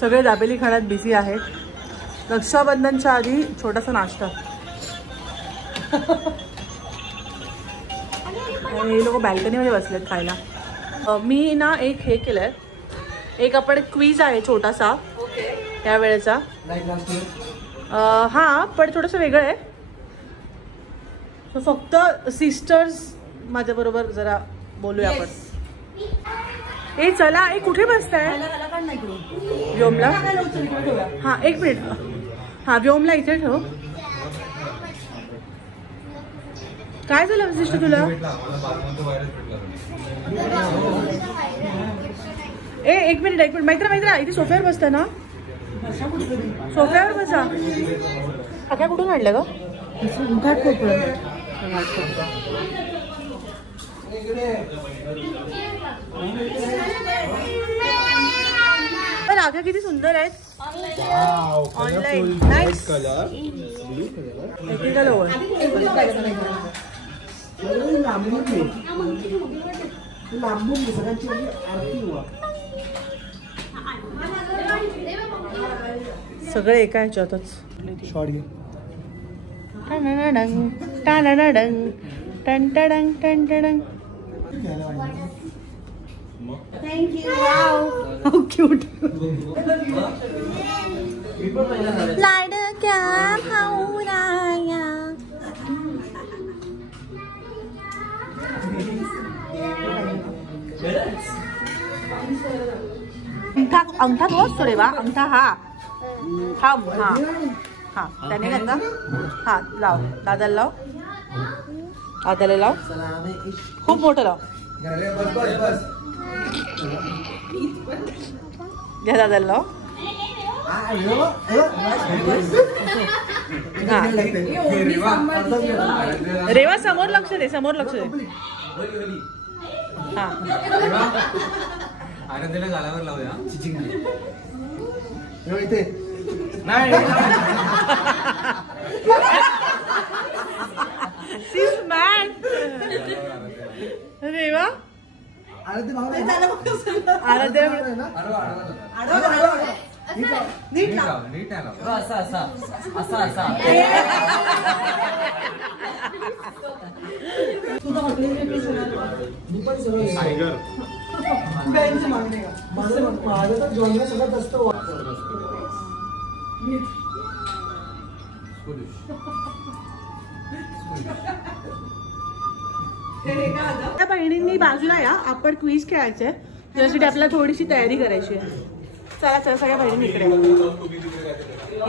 सगळे दाबेली खाण्यात बिझी आहेत. रक्षाबंधनच्या आधी छोटासा नाश्ता. हे लोक बॅल्कनीमध्ये बसलेत खायला. मी ना एक हे केलंय, एक आपण क्वीज आहे छोटासा त्या वेळेचा. हां पण थोडंसं वेगळं आहे. फक्त सिस्टर्स माझ्याबरोबर जरा बोलूया आपण. ए चला, ए कुठे बसताय? व्योमला. हां एक मिनिट. हां व्योमला इथे ठेव. काय झालं विशिष्ट तुला? ए एक मिनिट मैत्रा इथे सोफ्यावर बसता ना? सोफ्यावर बसा. काय कुठून आणलं ग? राख्या किती सुंदर आहेत. Online nice. सगळे एका ह्याच्यातच. Thank you. Wow. How cute. लाडक्या भाऊराया. अंगठा तो असतो रे बा. अंगठा हा हा हा हा त्याने घातला. हा लाव दादाला लाव. दादाला लाव. खूप मोठं लाव. घ्या दादाला लाव. रेवा समोर लक्ष दे. समोर लक्ष दे. हा आराध्याला गालावर लावूया. She's mad. रेवा आराध्या नीट त्या बहिणींनी बाजूला या. आपण क्विज खेळायचंय. त्यासाठी आपल्याला थोडीशी तयारी करायची आहे. चला चला सगळ्या बहिणी इकडे.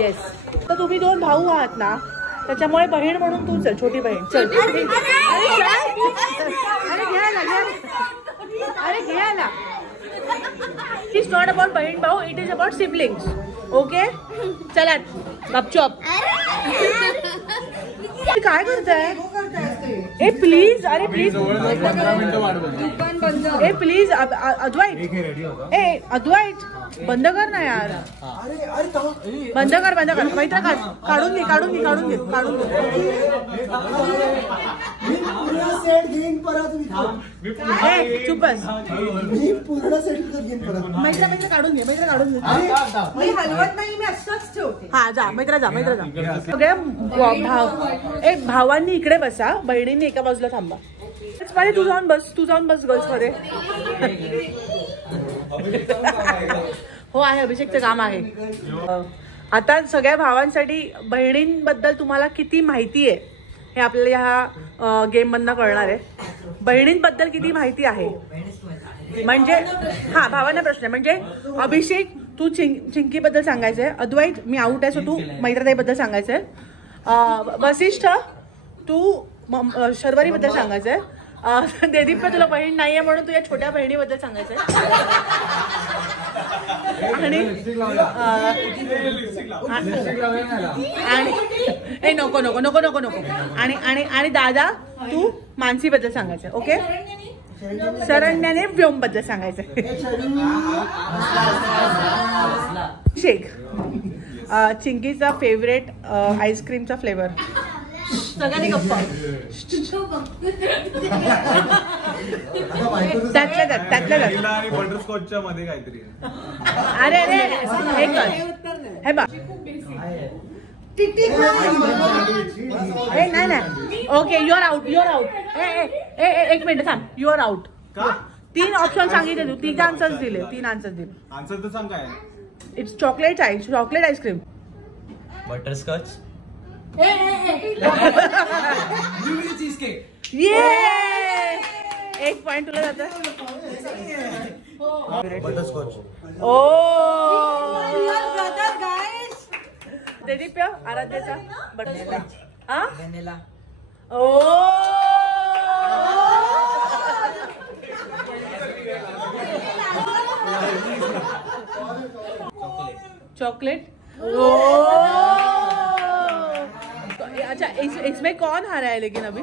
येस. तर तुम्ही दोन भाऊ आहात ना, त्याच्यामुळे बहीण म्हणून तू चल. छोटी बहीण चल. अरे घ्यायला अरे घ्यायला. इट्स नॉट अबाउट बहीण भाऊ. It is about siblings. Okay चला गपचॉप. काय करताय? ए प्लीज. अरे प्लीज. ए प्लीज अद्वैत. ए अद्वैत बंद कर ना यार. बंद कर मैत्र. काढून घे. चुप बस. मैत्र काढून घे. हलवत नाही मी असंच ठेवते. हा जा मैत्र जा. सगळ्या भावांनी इकडे बसा. बहिणींनी एका बाजूला थांबा. तू जाऊन बस गर्ल्स मध्ये. हो आहे. अभिषेकचं काम आहे. आता सगळ्या भावांसाठी बहिणींबद्दल तुम्हाला किती माहिती आहे हे आपल्याला ह्या गेम मधनं कळणार आहे. बहिणींबद्दल किती माहिती आहे म्हणजे. हा भावांना प्रश्न आहे. म्हणजे अभिषेक तू चिंकीबद्दल सांगायचंय. अद्वैत मी आउट आहे सो तू मैत्रताईबद्दल सांगायचंय. वसिष्ठ तू शर्वरीबद्दल सांगायचंय. देदीप्पा तुला बहीण नाहीये म्हणून तुझ्या छोट्या बहिणीबद्दल सांगायचंय. आणि नको. आणि दादा तू मानसीबद्दल सांगायचंय. ओके. शरण्याने व्योम बद्दल सांगायचंय. शेख चिंकीचा फेवरेट आईस्क्रीमचा फ्लेवर. सगळ्यांनी गप्पा. त्यातल्या त्यात आणि बटरस्कॉचच्या मध्ये काहीतरी. अरे हे कर हे बा नाही ओके युअर आउट एक मिनिट थांब युअर आउट. 3 ऑप्शन सांगितले तू 3 आन्सर्स दिले. 3 आन्सर्स दिले. आन्सर तर सांग काय. It's chocolate ice cream. Butterscotch. Cheese cake. ये 1 पॉइंट तुला जातं. बटरस्कॉच. ओ दिप्य आराध्याचा बटरस्कॉच. हा व्हॅनिला. ओ चॉकलेट. ओ अच्छा इसमें कौन हारा है लेकिन अभी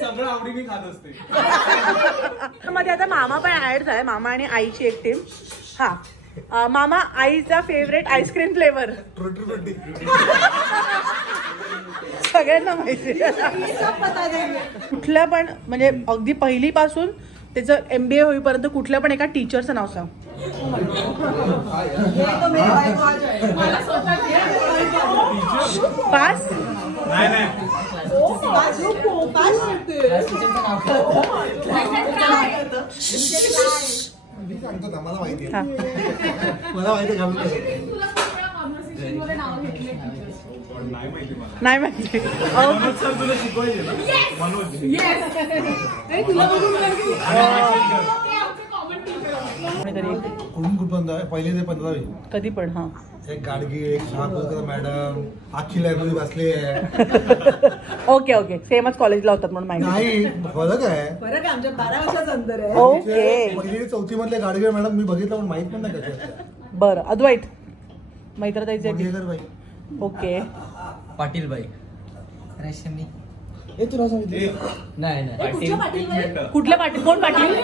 सगळं आवडीने खात असते. मध्ये आता मामा पण ऍड झालाय. मामा आणि आईची एक टीम. हा मामा आईचा फेवरेट आईस्क्रीम फ्लेवर. सगळ्यांना माहिती. कुठल्या पण म्हणजे अगदी पहिलीपासून त्याचं MBA होईपर्यंत कुठल्या पण एका टीचरचं नाव सांग. पास नाही मला माहिती हा. नाही माहिती मला. नाही माहिती. मनोज सर तुला शिकवायचे ना. मनोज. कुठून पहिले ते 15वी कधी पण. हा एक गाडगी एक शाहपुरकर मॅडम आखी लायब्ररी बसली आहे. ओके सेमच कॉलेजला होतात म्हणून माहिती नाही फरक आहे. आमच्या 12 वर्षाचं अंतर आहे. ओके पहिली 4थी मधले गाडगे मॅडम मी बघितलं पण माहित पण नाही कशा. बरं अद्वैत मैत्रताईचे. बाई ओके पाटील बाई. रेशमी. हे तुला सांगितलं नाही कुठलं पाटील. कोण पाटील.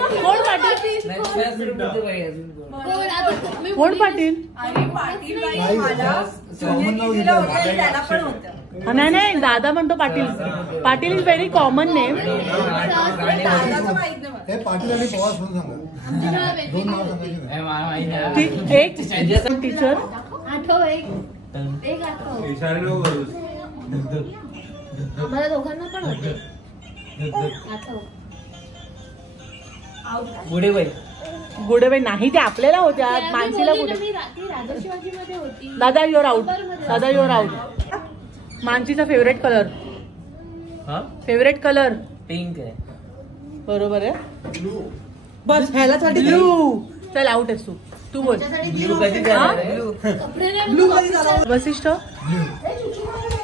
कोण पाटील. नाही दादा म्हणतो Patil. Patil is very common name. हे पाटील आणि पवार म्हणून सांगा. 2 नाव सांगायचे. एक टीचर. इशारे नको करूस. मला दोघांना पण होते. गुडेबाई नाही ते आपल्याला होत्या. मानसीला गुडे. दादा युअर आउट. मानसीचा फेवरेट कलर. पिंक आहे. बरोबर आहे. बस ह्याला ब्लू. चल आउट आहेस तू बोल. ब्लू कधी जाणार आहे? वसिष्ठ.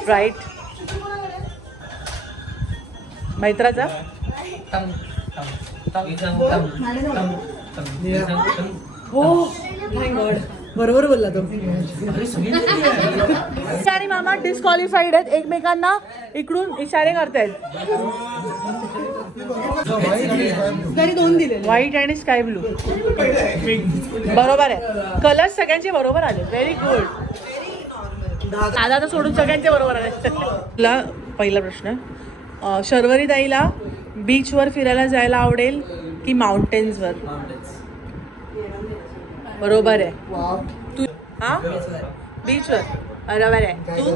राईट. मैत्राचा. हो बरोबर बोलला तो. आणि मामा डिस्क्वालिफाईड आहेत. एकमेकांना इकडून इशारे करतायत. तरी 2 दिले. व्हाईट आणि स्काय ब्लू. बरोबर आहे. कलर सगळ्यांचे बरोबर आले. Very good. दादा तर सोडून सगळ्यांचे बरोबर आले. तुला पहिला प्रश्न. शर्वरी ताईला बीचवर फिरायला जायला आवडेल की माउंटेन्सवर. बरोबर आहे. तू हा बीचवर. बरोबर आहे. तू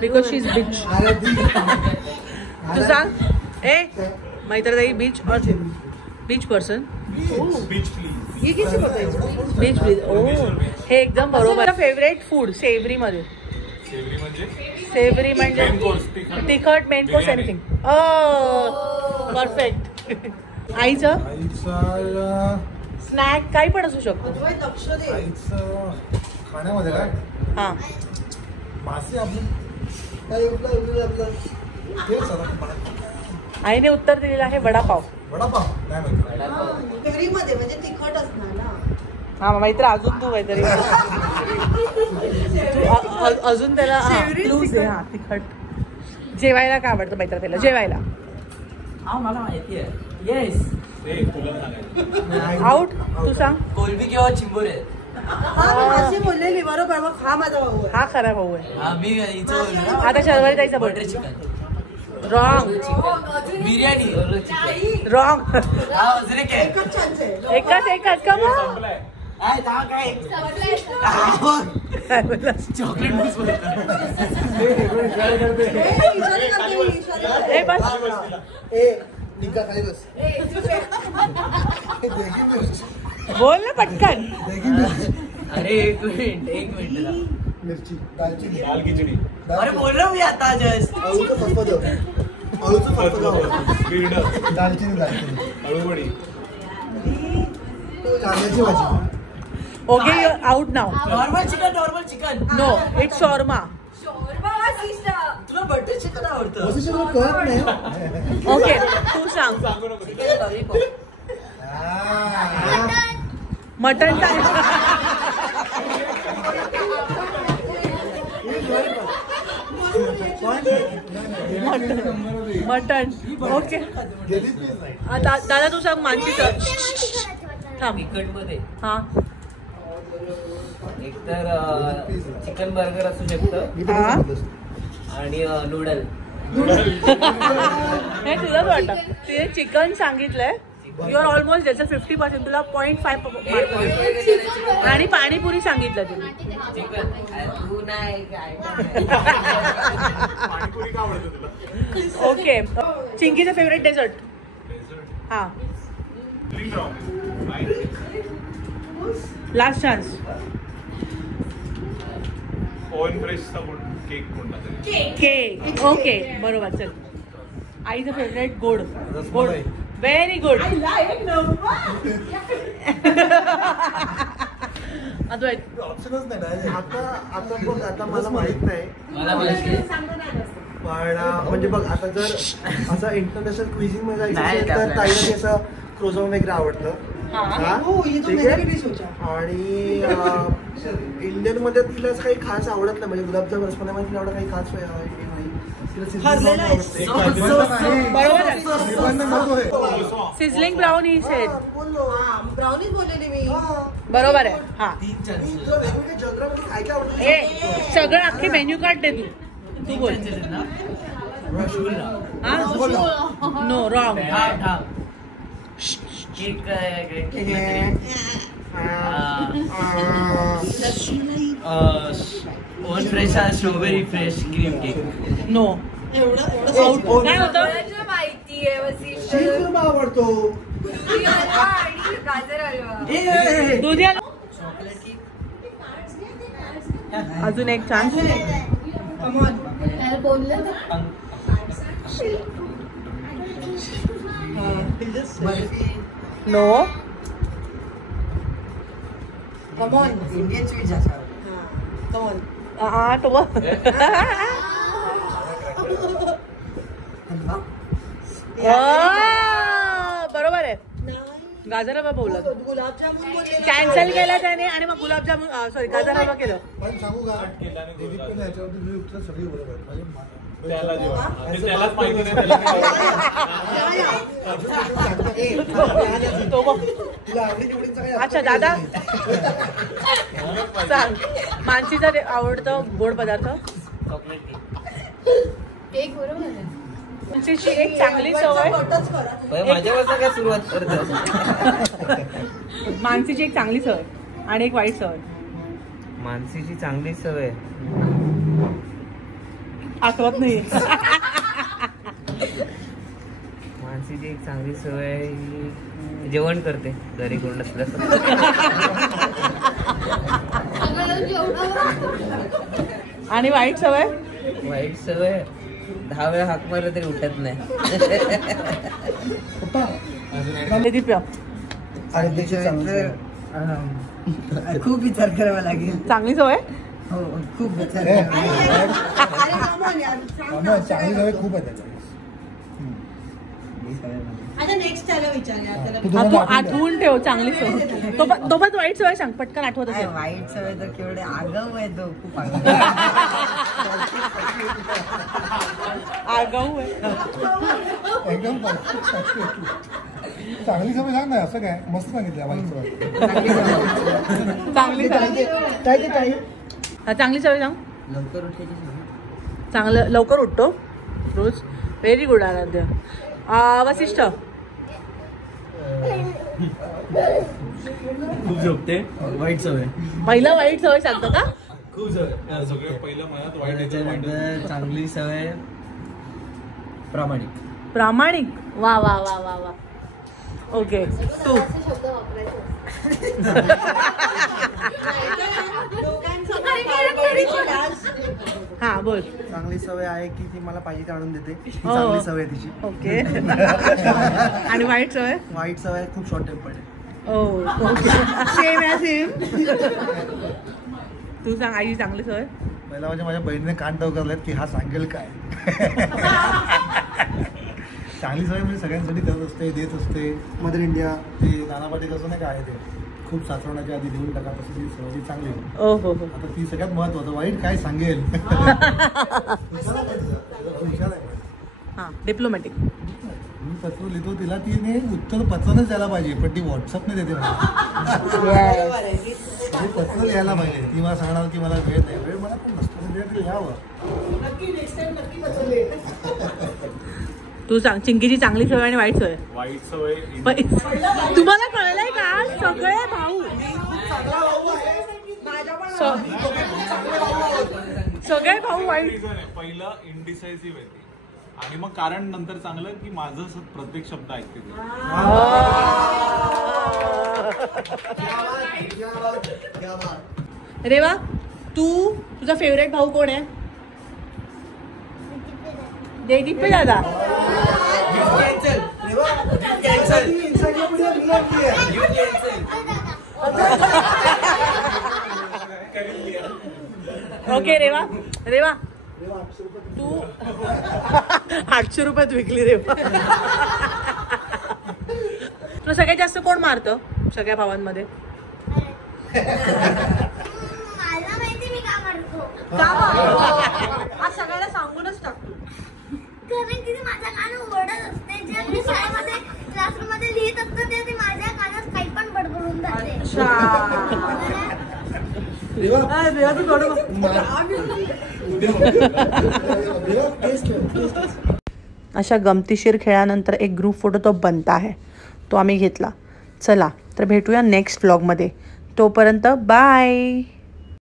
बिकॉज शी इज बीच. तू सांग. मैत्रताई बीच और beach person. Beach please. Beach please. ओ हे एकदम बरोबर. फेवरेट फूड सेवरी मध्ये. सेवरी म्हणजे तिखट मेन कोर्स एनिथिंग. परफेक्ट. आईचं स्नॅक काही पण असू शकतो. खाण्यामध्ये काय हा मासे आपली आईने उत्तर दिलेलं आहे वडापाव. वडापाव काय माहिती. मध्ये म्हणजे तिखट असणार ना. हा मैत्र अजून तू काहीतरी अजून त्याला लूज आहे. हा तिखट. जेवायला काय आवडतं मैत्र त्याला जेवायला. मला माहिती आहे. येस. आउट. तू सांग. कोलबी किंवा चिंबोरे. अशी बोललेली बरोबर मग हा माझा भाऊ आहे. हा खरा भाऊ आहे. हा मी हिचं बोललो ना. आता शर्वरी ताईचा butter birthday. Chicken. Wrong biryani. Wrong. हा अजून एक आहे. एकच chance आहे. एकच का मग? संपलाय. काय दहा काय? काय बोललास? चॉकलेट मिक्स बोलतो. इशारे करते मी, इशारे करते. ए बस. बोल ना पटकन. अरे एक मिनिट मिरची दालचिनी दाल खिचडी. अरे बोललो मी आता जस्ट. अळूचं फतफद बिर्ड. दालचिनी अळूवडी. कांद्याची भाजी ओके यू आउट नाव. Normal chicken. No it's shawarma. तुला बटर चिकन आवडतं? वशिष्ठ तुला कळत नाही ओके तू सांग. सांगू नको ते. मटन सांग. Mutton okay. दादा तू सांग मानसीचं. थांब. तिखट मध्ये हा एकतर चिकन बर्गर असू शकतं हा. आणि नूडल. हे तुलाच वाटतं. तिने चिकन सांगितलंय. यू आर ऑलमोस्ट त्याचं 50%. तुला 0.5 मार्क. आणि पाणीपुरी सांगितलं तिने. चिकन तू नाही काय पाणीपुरी का आवडतं तुला? ओके चिंकीचं फेवरेट डेझर्ट. हा लास्ट चान्स. ओव्हन फ्रेशचा केक कोणता तरी. केक ओके बरोबर. चल आईचं फेवरेट गोड. गोड व्हेरी गुड. अद्वैत ऑप्शनच नाही आता बघ आता मला माहित नाही मला माहिती पण म्हणजे बघ आता जर असं इंटरनॅशनल क्विझिंग मध्ये जायचं नाही, असेल तर त्यामुळे. ताईला ते असं क्रोझॉन वगैरे आवडतं. हा? हो, ये तो ठीक मेरा आहे? भी डिश होता. आणि इंडियन मध्ये तिला असं काही खास आवडत नाही म्हणजे गुलाबजाम रसमलाई तिला एवढं काही खास हे नाही. तिला sizzling हरलेलं brown आहे. आवडते. बरोबर आहे. निर्बंध नको आहे. सिझलिंग ब्राउन ही सेड. ब्राउनीच बोललेली मी. बरोबर आहे. हा 3 चान्स. तुला वेगवेगळ्या जनरामध्ये काय काय आवडतं? ए सगळं अख्खी मेन्यू कार्ड दे तू. तू बोल. No wrong. Cake oven fresh strawberry fresh cream cake. No एवढं आउट. काय होतं? माहितीये वसिष्ठ. शीतगुलाब आवडतो. दुधी हलवा आणि गाजर हलवा. दुधी हलवा. अजून एक chance. No come on Indian sweet जास्त. कमॉन. हा तो बघ. बरोबर आहे. गाजर हलवा बोलला. गुलाबजामुन बोललेली. कॅन्सल केला त्याने आणि मग गुलाबजामुन सॉरी गाजर हलवा केलं. पण सांगू का दिलीप पण ह्याच्यावरती तुझी उत्तर सगळी बरोबर आहेत. म्हणजे त्याला जेव्हा ते त्यालाच माहिती नाही त्याला काय आवडतं. तो बघ. तुला आवडी निवडीचा काही अच्छा दादा सांग मानसीचा आवडतं गोड पदार्थ. Chocolate cake. केक बरोबर आहे. मानसीची एक चांगली सवय. फोटोच करा. माझ्यापासून काय सुरुवात करतो? मानसीची एक चांगली सवय आणि एक वाईट सवय. मानसीची चांगली सवय आठवत नाही. मानसीची एक चांगली सवय जेवण करते घरी कोण नसलं तर. आणि वाईट सवय. वाईट सवय 10 वेळा हाक मारलं तरी उठत नाही. दिप्या खूप विचार करावा लागेल. चांगली सवय. हो खूप विचार अरे कमॉन यार सांग ना. चांगली सवय खूप आहे त्याच्या. आता नेक्स्ट त्याला विचारूया त्याला. तू आठवून ठेव चांगली सवय. तो पण वाईट सवय सांग पटकन आठवत असेल. वाईट सवय तर केवढे आगाऊ आहे तो खूप आगाऊ आहे. एकदम perfect. चांगली सवय सांग ना, असं काय मस्त सांगितलं वाईट सवय. चांगली सवय चांगली सवय सांग. लवकर उठायची सवय. चांगलं लवकर उठतो रोज. व्हेरी गुड आराध्य. वसिष्ठ खूप झोपते, वाईट सवय. पहिलं वाईट सवय सांगतो का? खूप सवय सगळ्यात पहिलं मनात वाईट येतं. त्याच्यानंतर चांगली सवय प्रामाणिक. प्रामाणिक. वा वा वा वा वा. ओके तू. असे शब्द वापरायचे. हा बोल. चांगली सवय आहे की ती मला पाहिजे ते आणून देते. ही हो. चांगली सवय आहे तिची. ओके. आणि वाईट सवय? वाईट सवय खूप शॉर्ट टेम्पर्ड आहे. ओ सेम ॲज हिम. तू सांग आई चांगली सवय. पहिला म्हणजे माझ्या बहिणीने कान टवकारलेत की हा सांगेल काय. चांगली सवय म्हणजे सगळ्यांसाठी करत असते, देत असते. मदर इंडिया ते नाना पाटेकरचं नाही काय ते खूप साचवण्याच्या आधी देऊन टाका, तशी ती सवय चांगली आहे. ओ हो हो. आता ती सगळ्यात महत्वाचं. वाईट काय सांगेल. हां डिप्लोमॅटिक. मी पत्र लिहितो तिला, तिने उत्तर पत्रानंच द्यायला पाहिजे, पण ती व्हॉट्सअपने देते मला. ती पत्र लिहायला पाहिजे. ती मला सांगणार की मला वेळ नाही. वेळ मला पण नसतो, म्हणजे ते लिहावं. तू सांग चिंकीची चांगली सवय आणि वाईट सवय. वाईट सवय तुम्हाला कळलंय का? सगळे भाऊ सगळे भाऊ वाईट. reason आहे. पहिलं इंडिसायसिव्ह आहे ती. आणि मग कारण नंतर चांगलं की माझं प्रत्येक शब्द ऐकते ती. रेवा तुझा फेवरेट भाऊ कोण आहे? जयदीप पे दादा. ओके रेवा तू 800 रुपयात विकली रेवा. तुला सगळ्यात जास्त कोण मारतं सगळ्या भावांमध्ये? मला माहिती मी का मारतो. आज सगळ्याला सांगूनच टाकतो. कारण की माझ्या कानात ओरडत असते. जे मी शाळेमध्ये क्लासरूम मध्ये लिहित असतो ते माझ्या कानात काही पण बडबडून जाते. अशा गमतीशीर खेळानंतर एक ग्रुप फोटो तो बनता आहे, तो आम्ही घेतला. चला तर भेटूया नेक्स्ट व्लॉगमध्ये. तोपर्यंत बाय.